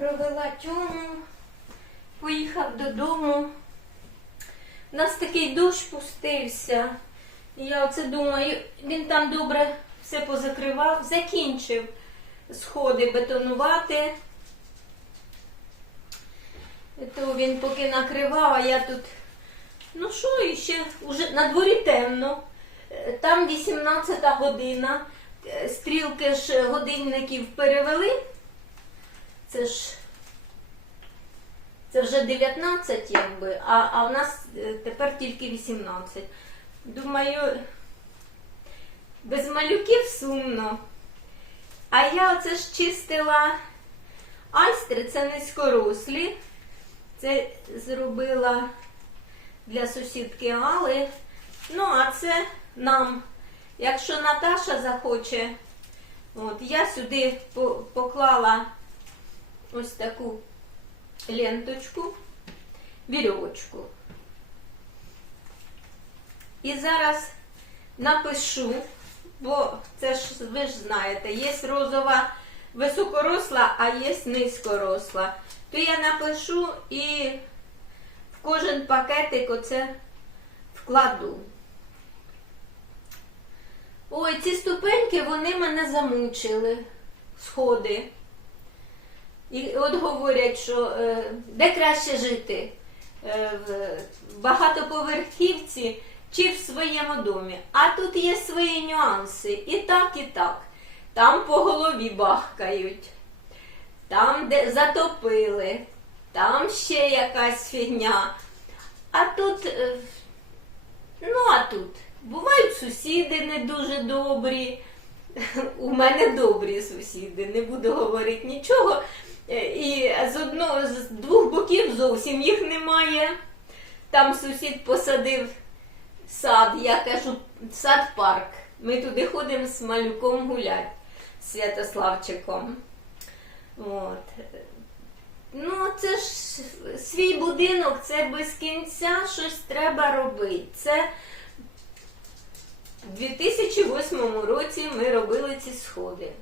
провела тьому, поїхав додому. У нас такий дощ пустився. Я оце думаю, він там добре все позакривав, закінчив сходи бетонувати. То він поки накривав, а я тут. Ну що, і ще уже на дворі темно. Е, Там 18 година. Е, Стрілки ж годинників перевели. Це ж це вже 19, якби, а, а в нас е, тепер тільки 18. Думаю, без малюків сумно. А я оце ж чистила айстри, це низькорослі. Це зробила для сусідки Али. Ну, а це нам. Якщо Наташа захоче, от я сюди поклала ось таку ленточку, вірьовочку. І зараз напишу, бо це ж ви ж знаєте, є розова високоросла, а є низькоросла. То я напишу і в кожен пакетик оце вкладу. Ой, ці ступеньки, вони мене замучили, сходи. І от говорять, що е, де краще жити? Е, в багатоповерхівці чи в своєму домі. А тут є свої нюанси. І так, і так. Там по голові бахкають, там, де затопили, там ще якась фігня. А тут, е, ну а тут, бувають сусіди не дуже добрі. У мене добрі сусіди, не буду говорити нічого. Е, І з одного з двох боків зовсім їх немає. Там сусід посадив сад, я кажу, сад-парк. Ми туди ходимо з малюком гулять, з Святославчиком. От. Ну, це ж свій будинок, це без кінця щось треба робити. Це в 2008 році ми робили ці сходи.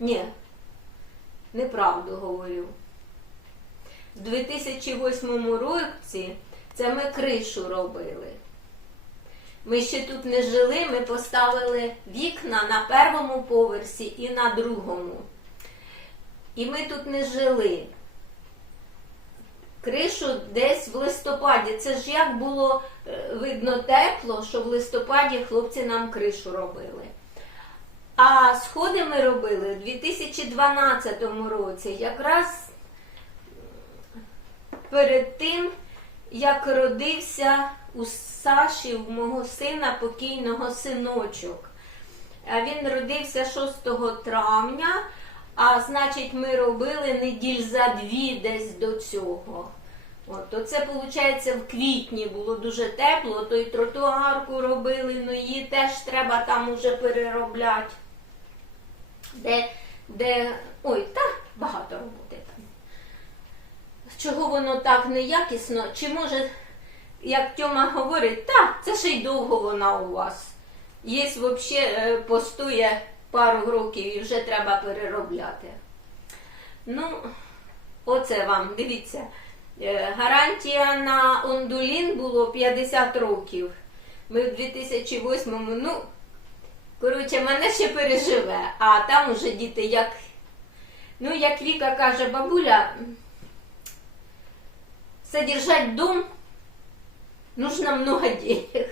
Ні, неправду говорю. В 2008 році це ми кришу робили. Ми ще тут не жили, ми поставили вікна на першому поверсі і на другому. І ми тут не жили. Кришу десь в листопаді. Це ж як було е, видно тепло, що в листопаді хлопці нам кришу робили. А сходи ми робили у 2012 році, якраз перед тим, як родився у Саші, у мого сина, покійного синочок. Він родився 6 травня, а значить, ми робили неділь за дві десь до цього. От, то це, виходить, в квітні було дуже тепло, то й тротуарку робили, ну її теж треба там уже переробляти. Де, де, ой, та багато роботи там. Чого воно так неякісно? Чи може, як Тьома говорить, та, це ще й довго вона у вас. Є взагалі постоє пару років і вже треба переробляти. Ну, оце вам, дивіться. Е, Гарантія на ондулін було 50 років. Ми в 2008-му, ну, коротше, мене ще переживе, а там уже діти як. Ну, як Віка каже, бабуля, содержать дом нужно много денег.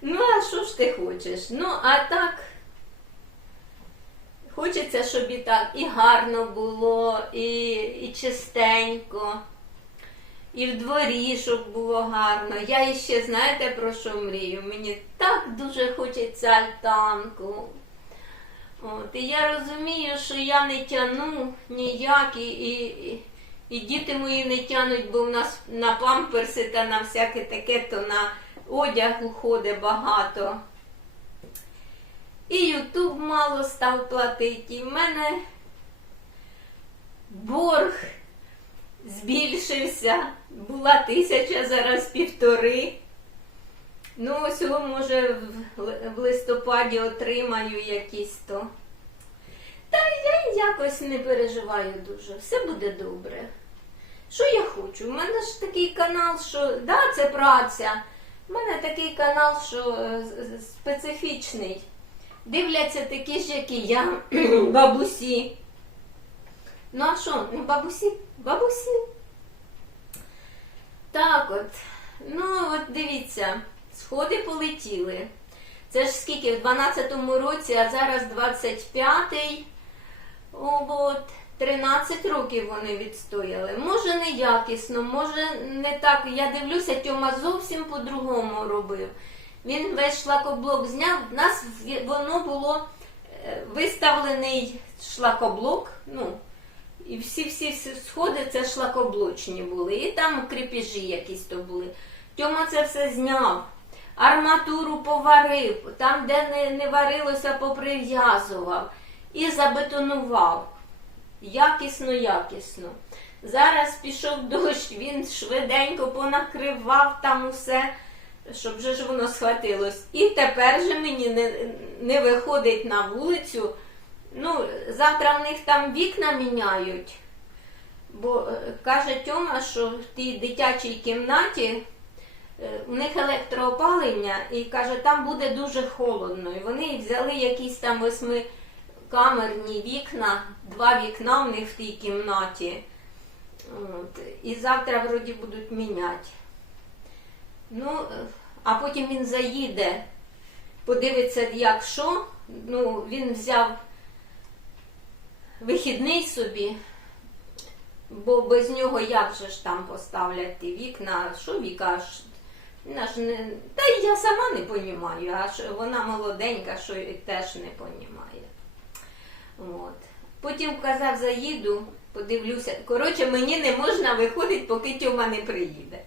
Ну, а що ж ти хочеш? Ну, а так, хочеться, щоб і так і гарно було, і, і чистенько, і в дворі, щоб було гарно. Я іще, знаєте, про що мрію? Мені так дуже хочеться альтанку. От, і я розумію, що я не тяну ніяк, і, і, і, діти мої не тянуть, бо в нас на памперси та на всяке таке, то на одяг уходить багато. І Ютуб мало став платити, і в мене борг збільшився. Була тисяча, зараз півтори. Ну, ось може, в, листопаді отримаю якісь то. Та я, якось не переживаю дуже. Все буде добре. Що я хочу? У мене ж такий канал, що да, це праця. У мене такий канал, що е, специфічний. Дивляться такі ж, як і я, бабусі. Ну а що? Ну, бабусі? Бабусі. Так от. Ну, от дивіться, сходи полетіли. Це ж скільки? В 12-му році, а зараз 25-й. О, от. 13 років вони відстояли. Може не якісно, може не так. Я дивлюся, Тьома зовсім по-другому робив. Він весь шлакоблок зняв. У нас воно було е, виставлений шлакоблок. Ну, і всі всі всі сходи це шлакоблочні були. І там крепежі якісь то були. Тьома це все зняв. Арматуру поварив, там, де не, не варилося, поприв'язував і забетонував. Якісно, якісно. Зараз пішов дощ, він швиденько понакривав там усе, щоб вже ж воно схватилось. І тепер же мені не, не виходить на вулицю. Ну, завтра в них там вікна міняють. Бо е, каже Тьома, що в тій дитячій кімнаті е, у них електроопалення, і каже, там буде дуже холодно. І вони взяли якісь там восьмикамерні вікна, два вікна в них в тій кімнаті. От. І завтра вроді будуть міняти. Ну, е, а потім він заїде, подивиться, як що. Ну, він взяв вихідний собі, бо без нього як же ж там поставлять ті вікна, що віка ж. Не... Та й я сама не понімаю, а ж вона молоденька, що і теж не понімає. От. Потім казав, заїду, подивлюся. Коротше, мені не можна виходити, поки Тьома не приїде.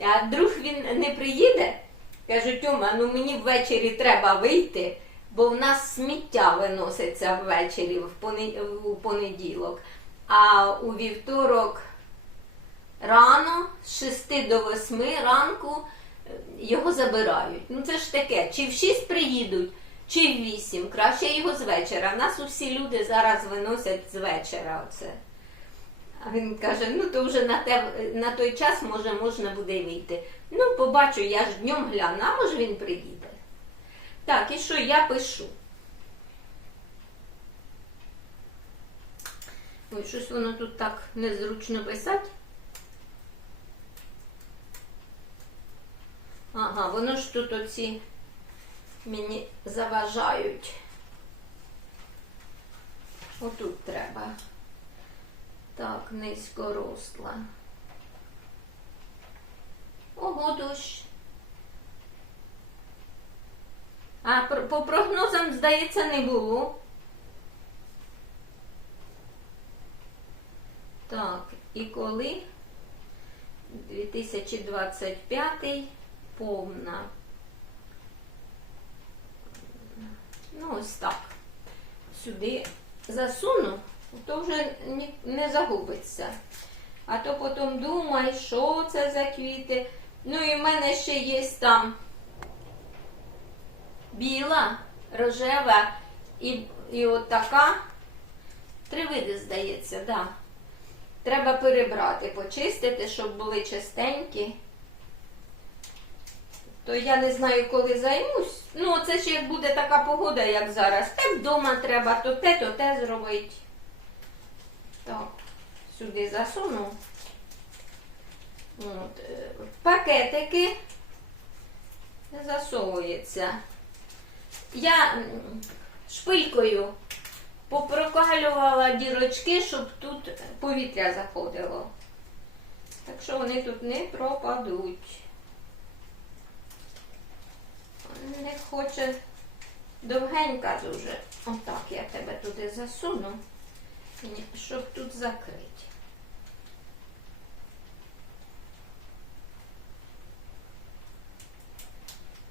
А друг він не приїде, кажу, Тьома, ну мені ввечері треба вийти, бо в нас сміття виноситься ввечері в понеділок. А у вівторок рано з 6 до 8 ранку е, його забирають. Ну це ж таке, чи в 6 приїдуть, чи в 8. Краще його з вечора. В нас усі люди зараз виносять з вечора оце. А він каже, ну то вже на, те, на той час може можна буде вийти. Ну, побачу, я ж днем гляну, а може він приїде. Так, і що я пишу? Ой, щось воно тут так незручно писати. Ага, воно ж тут оці мені заважають. Отут треба. Так, низькоросла. Ого, дощ. А по прогнозам, здається, не було. Так, і коли 2025 повна. Ну, ось так. Сюди засуну, то вже не загубиться. А то потім думай, що це за квіти. Ну і в мене ще є там біла, рожева і, і от така. Три види, здається, так. Да. Треба перебрати, почистити, щоб були чистенькі. То я не знаю, коли займусь. Ну, це ж як буде така погода, як зараз. Те вдома треба то те, то те зробити. Так, сюди засуну. От, е, пакетики засовується. Я шпилькою попрокалювала дірочки, щоб тут повітря заходило. Так що вони тут не пропадуть. Не хоче довгенька дуже. Отак я тебе туди засуну, щоб тут закрити.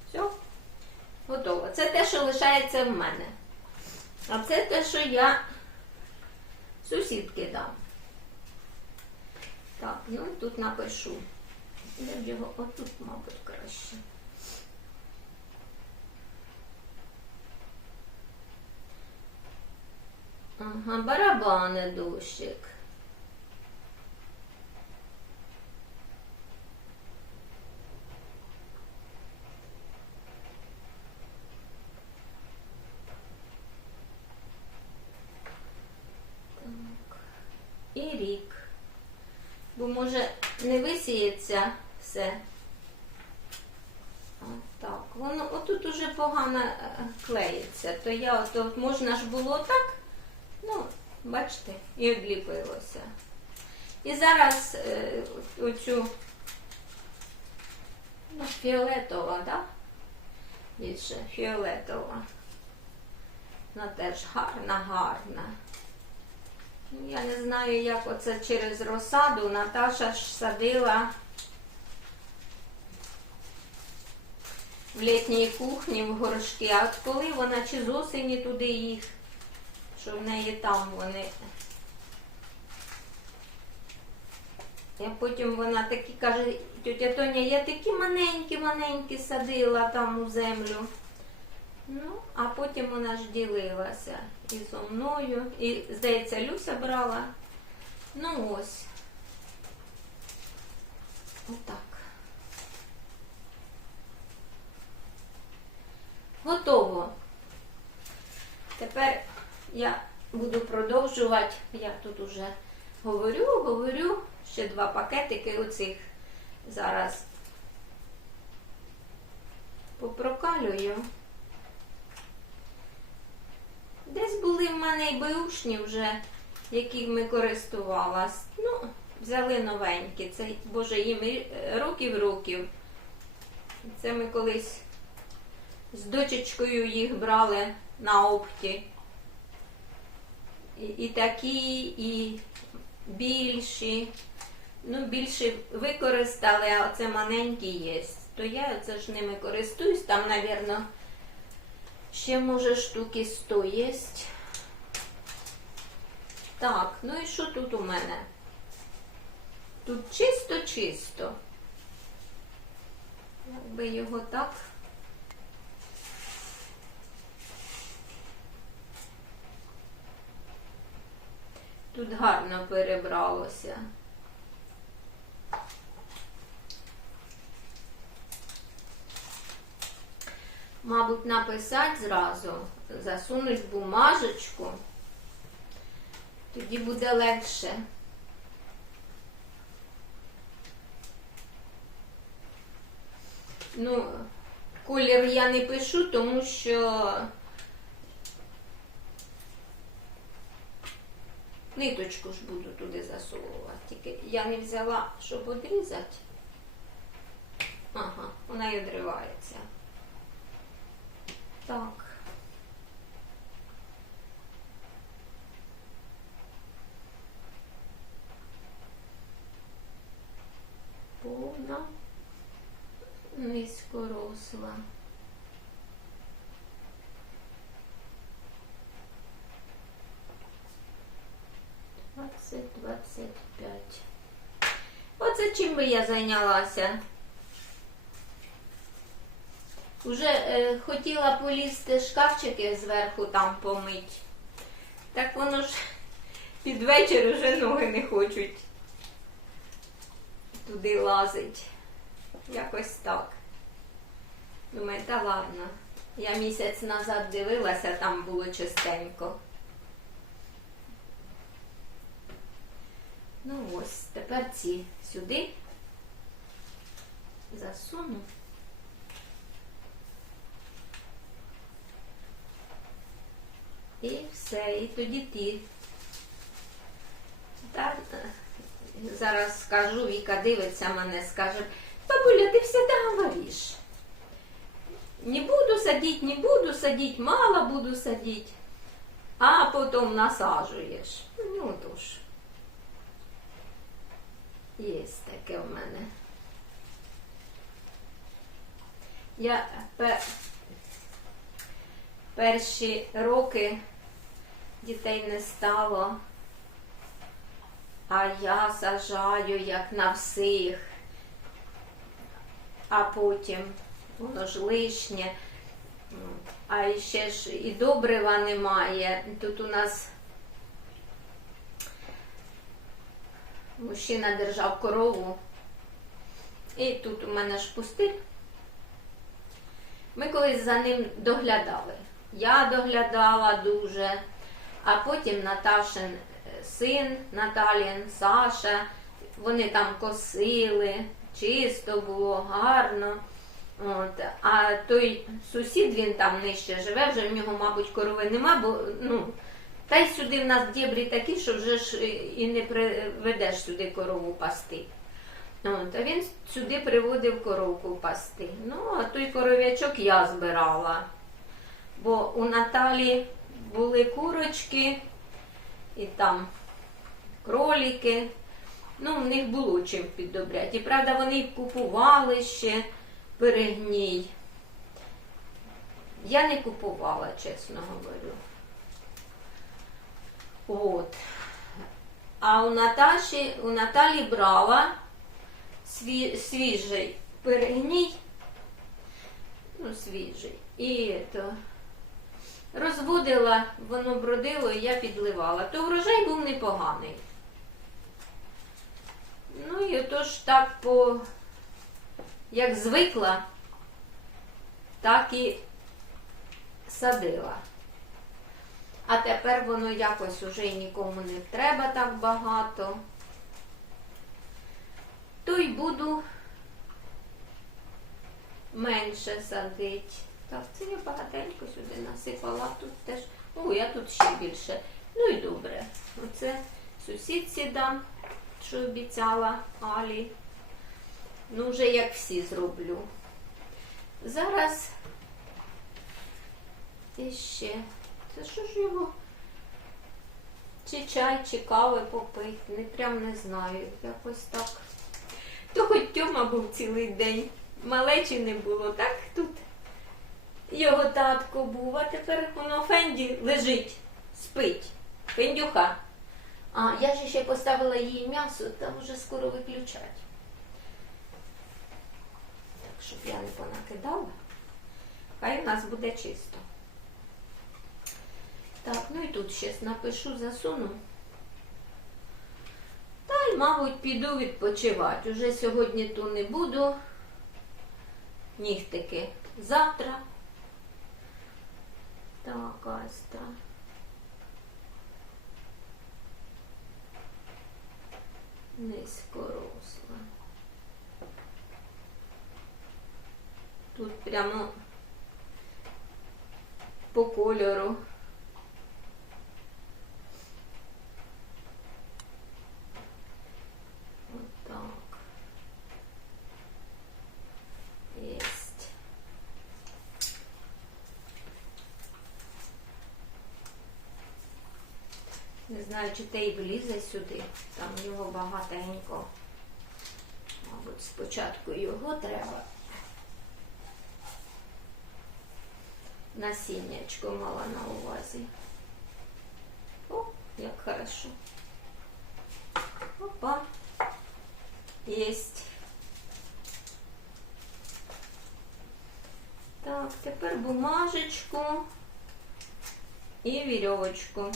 Все, готово. Це те, що лишається в мене. А це те, що я сусідки дам. Так, ну тут напишу. Я б його отут, мабуть, краще. Ага, барабани дощик. Так. І рік. Бо може не висіється все. Так, воно отут уже погано е, клеїться. То я от, можна ж було так, ну, бачите, і обліпилося. І зараз е, оцю ну, фіолетова, да? Більше фіолетова. Вона теж гарна, гарна. Я не знаю, як оце через розсаду. Наташа ж садила в літній кухні в горшки. А от коли вона чи з осені туди їх, що в неї там вони. Я потім вона такі каже, тетя Тоня, я такі маленькі-маленькі садила там у землю. Ну, а потім вона ж ділилася і зо мною, і, здається, Люся брала. Ну ось. Отак. Готово. Тепер я буду продовжувати. Я тут уже говорю, говорю. Ще два пакетики оцих зараз попрокалюю. Десь були в мене і беушні вже, якими користувалась. Ну, взяли новенькі. Це, боже, їм років-років. Це ми колись з дочечкою їх брали на опті. І, і такі, і більші. Ну, більше використали, а оце маленькі є. То я оце ж ними користуюсь. Там, мабуть, ще може штуки 100 є. Так, ну і що тут у мене? Тут чисто-чисто. Якби його так. Тут гарно перебралося. Мабуть, написати зразу, засунуть в бумажечку, тоді буде легше. Ну, колір я не пишу, тому що ниточку ж буду туди засовувати. Тільки я не взяла, щоб одрізати. Ага, вона й одривається. Так. Повна, низькоросла. Двадцять, двадцять п'ять. Оце чим би я зайнялася. Уже е, хотіла полізти шкафчики зверху там помить. Так воно ж під вечір вже ноги не хочуть туди лазить. Якось так. Думаю, та ладно. Я місяць назад дивилася, там було чистенько. Ну ось, тепер ці сюди засуну. Все, і тоді ті. Та, зараз скажу, Віка дивиться мене, скаже, бабуля, ти завжди говориш. Не буду садить, не буду садить, мало буду садить, а потім насаджуєш. Ну тож. Є таке в мене. Я пе- перші роки дітей не стало. А я сажаю, як на всіх, а потім воно ж лишнє. А ще ж і добрива немає. Тут у нас мужчина держав корову. І тут у мене ж пустиль. Ми колись за ним доглядали. Я доглядала дуже а потім Наташин е, син Наталін, Саша, вони там косили, чисто було, гарно. От. А той сусід, він там нижче живе, вже в нього, мабуть, корови нема, бо ну, та й сюди в нас дєбрі такі, що вже ж е, і не приведеш сюди корову пасти. От, а він сюди приводив коровку пасти. Ну, а той коров'ячок я збирала. Бо у Наталі були курочки і там кроліки. Ну, в них було чим піддобряти. І правда, вони купували ще перегній. Я не купувала, чесно говорю. От. А у Наташі, у Наталі брала сві, свіжий перегній, ну, свіжий, і то розводила, воно бродило, і я підливала. То врожай був непоганий. Ну і отож так по як звикла, так і садила. А тепер воно якось уже нікому не треба так багато. То й буду менше садити. Так, це я багатенько сюди насипала. Тут теж. О, я тут ще більше. Ну і добре. Оце сусідці дам, що обіцяла Алі. Ну, вже як всі зроблю. Зараз іще. Це що ж його? Чи чай, чи кави попити, не прям не знаю. Якось так. То хоч Тьома був цілий день. Малечі не було, так тут. Його татко був, а тепер воно Фенді лежить, спить. Фендюха. А, я ж ще поставила їй м'ясо, там вже скоро виключать. Так, щоб я не понакидала. Хай у нас буде чисто. Так, ну і тут ще напишу, засуну. Та й, мабуть, піду відпочивати. Уже сьогодні ту не буду. Нігтики завтра. Так, Аста. Низькоросла. Тут прямо по кольору. Чи те й влізе сюди. Там його багатенько. Мабуть, спочатку його треба. Насіннячко мала на увазі. О, як хорошо. Опа. Єсть. Так, тепер бумажечку і вірьовочку.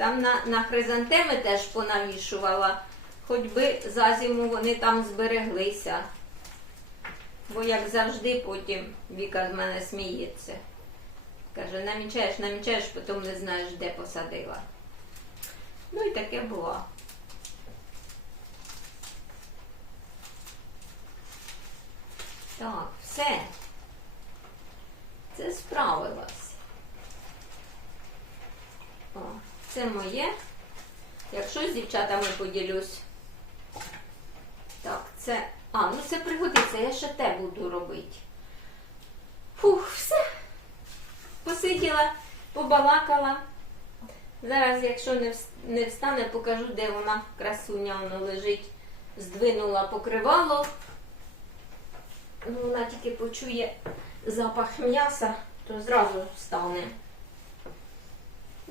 Там на, на хризантеми теж понавішувала, хоч би за зиму вони там збереглися. Бо як завжди потім Віка з мене сміється. Каже, намічаєш, намічаєш, потім не знаєш, де посадила. Ну і таке було. Так, все. Це справилось. О, це моє. Якщо з дівчатами поділюсь. Так, це. А, ну це пригодиться, я ще те буду робити. Фух, все. Посиділа, побалакала. Зараз, якщо не встане, покажу, де вона красуня воно лежить. Здвинула покривало. Ну, вона тільки почує запах м'яса, то зразу встане.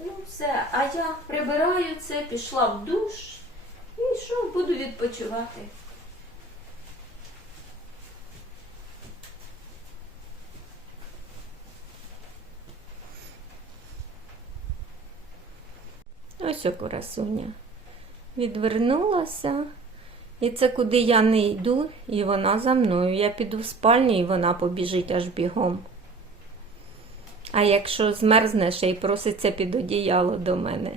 Ну, все. А я прибираю це, пішла в душ і що, буду відпочивати. Ось о. Відвернулася. І це куди я не йду, і вона за мною. Я піду в спальню, і вона побіжить аж бігом. А якщо змерзнеш і проситься під одіяло до мене.